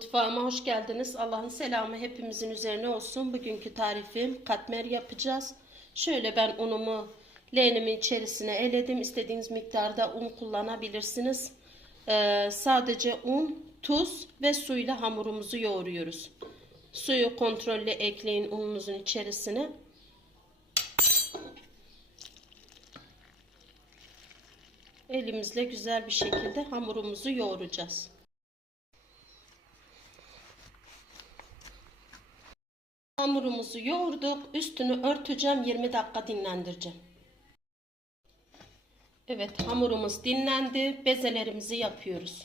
Mutfağıma hoş geldiniz. Allah'ın selamı hepimizin üzerine olsun. Bugünkü tarifim katmer yapacağız. Şöyle ben unumu leğenimin içerisine eledim. İstediğiniz miktarda un kullanabilirsiniz. Ee, sadece un, tuz ve suyla hamurumuzu yoğuruyoruz. Suyu kontrollü ekleyin ununuzun içerisine. Elimizle güzel bir şekilde hamurumuzu yoğuracağız. Hamurumuzu yoğurduk. Üstünü örteceğim. 20 dakika dinlendireceğim. Evet hamurumuz dinlendi. Bezelerimizi yapıyoruz.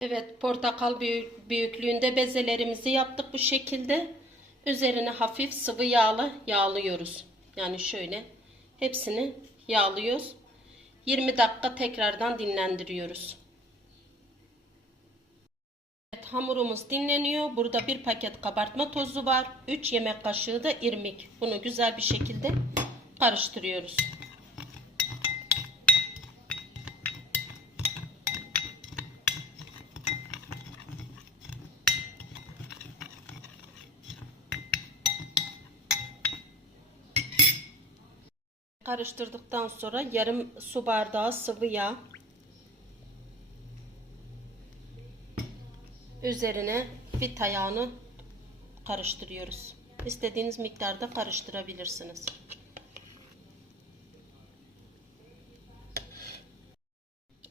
Evet portakal büyük, büyüklüğünde bezelerimizi yaptık bu şekilde. Üzerine hafif sıvı yağla yağlıyoruz. Yani şöyle hepsini yağlıyoruz. 20 dakika tekrardan dinlendiriyoruz. Hamurumuz dinleniyor. Burada bir paket kabartma tozu var. 3 yemek kaşığı da irmik. Bunu güzel bir şekilde karıştırıyoruz. Karıştırdıktan sonra yarım su bardağı sıvı yağ üzerine fit ayağını karıştırıyoruz. İstediğiniz miktarda karıştırabilirsiniz.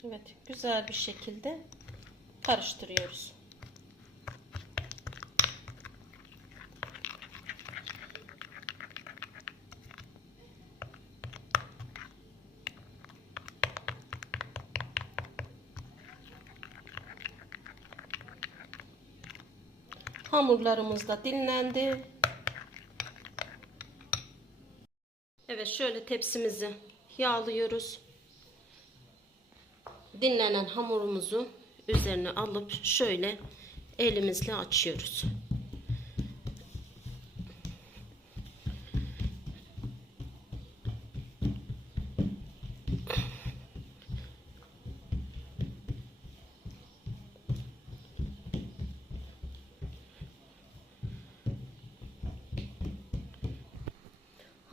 Evet, güzel bir şekilde karıştırıyoruz. Hamurlarımız da dinlendi. Evet şöyle tepsimizi yağlıyoruz. Dinlenen hamurumuzu üzerine alıp şöyle elimizle açıyoruz.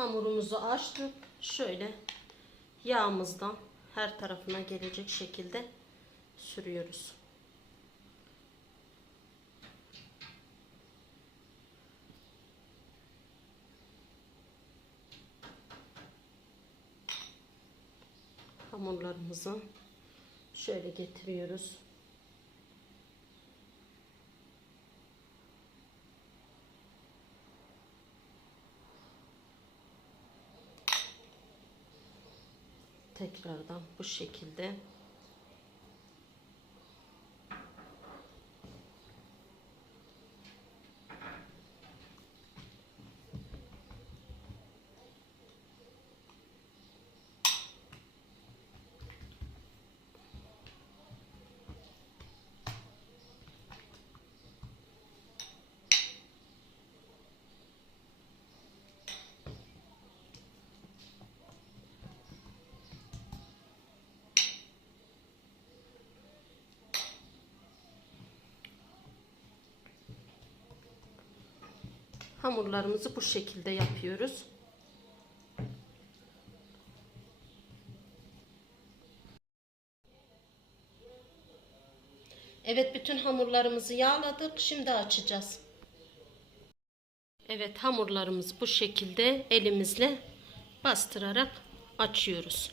Hamurumuzu açtık. Şöyle yağımızdan her tarafına gelecek şekilde sürüyoruz. Hamurlarımızı şöyle getiriyoruz. Tekrardan bu şekilde hamurlarımızı bu şekilde yapıyoruz. Evet bütün hamurlarımızı yağladık. Şimdi açacağız. Evet hamurlarımızı bu şekilde elimizle bastırarak açıyoruz.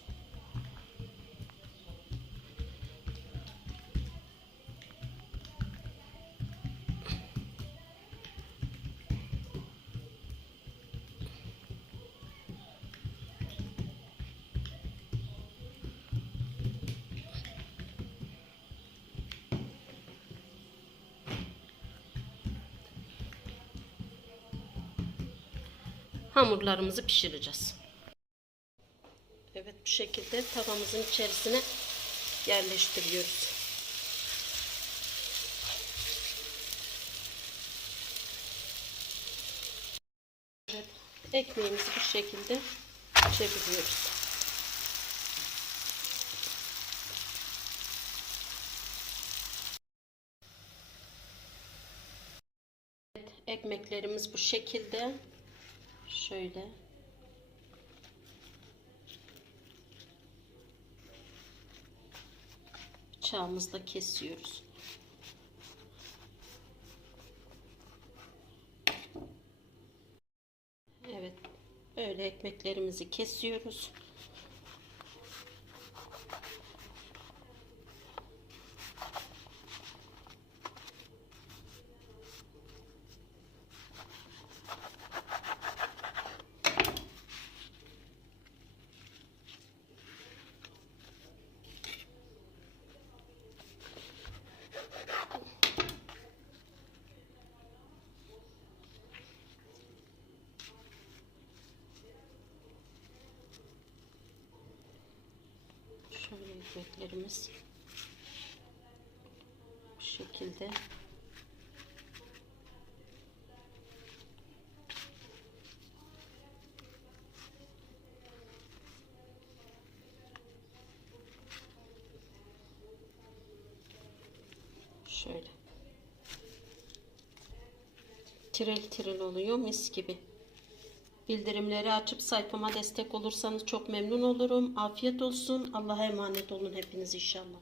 Hamurlarımızı pişireceğiz. Evet bu şekilde tavamızın içerisine yerleştiriyoruz. Evet, ekmeğimizi bu şekilde çeviriyoruz. Ekmeklerimiz bu şekilde. Şöyle. Bıçağımızla kesiyoruz. Evet. Böyle ekmeklerimizi kesiyoruz. Şöyle ekmeklerimiz bu şekilde. Şöyle. Tiril tiril oluyor mis gibi. Bildirimleri açıp sayfama destek olursanız çok memnun olurum. Afiyet olsun. Allah'a emanet olun hepiniz inşallah.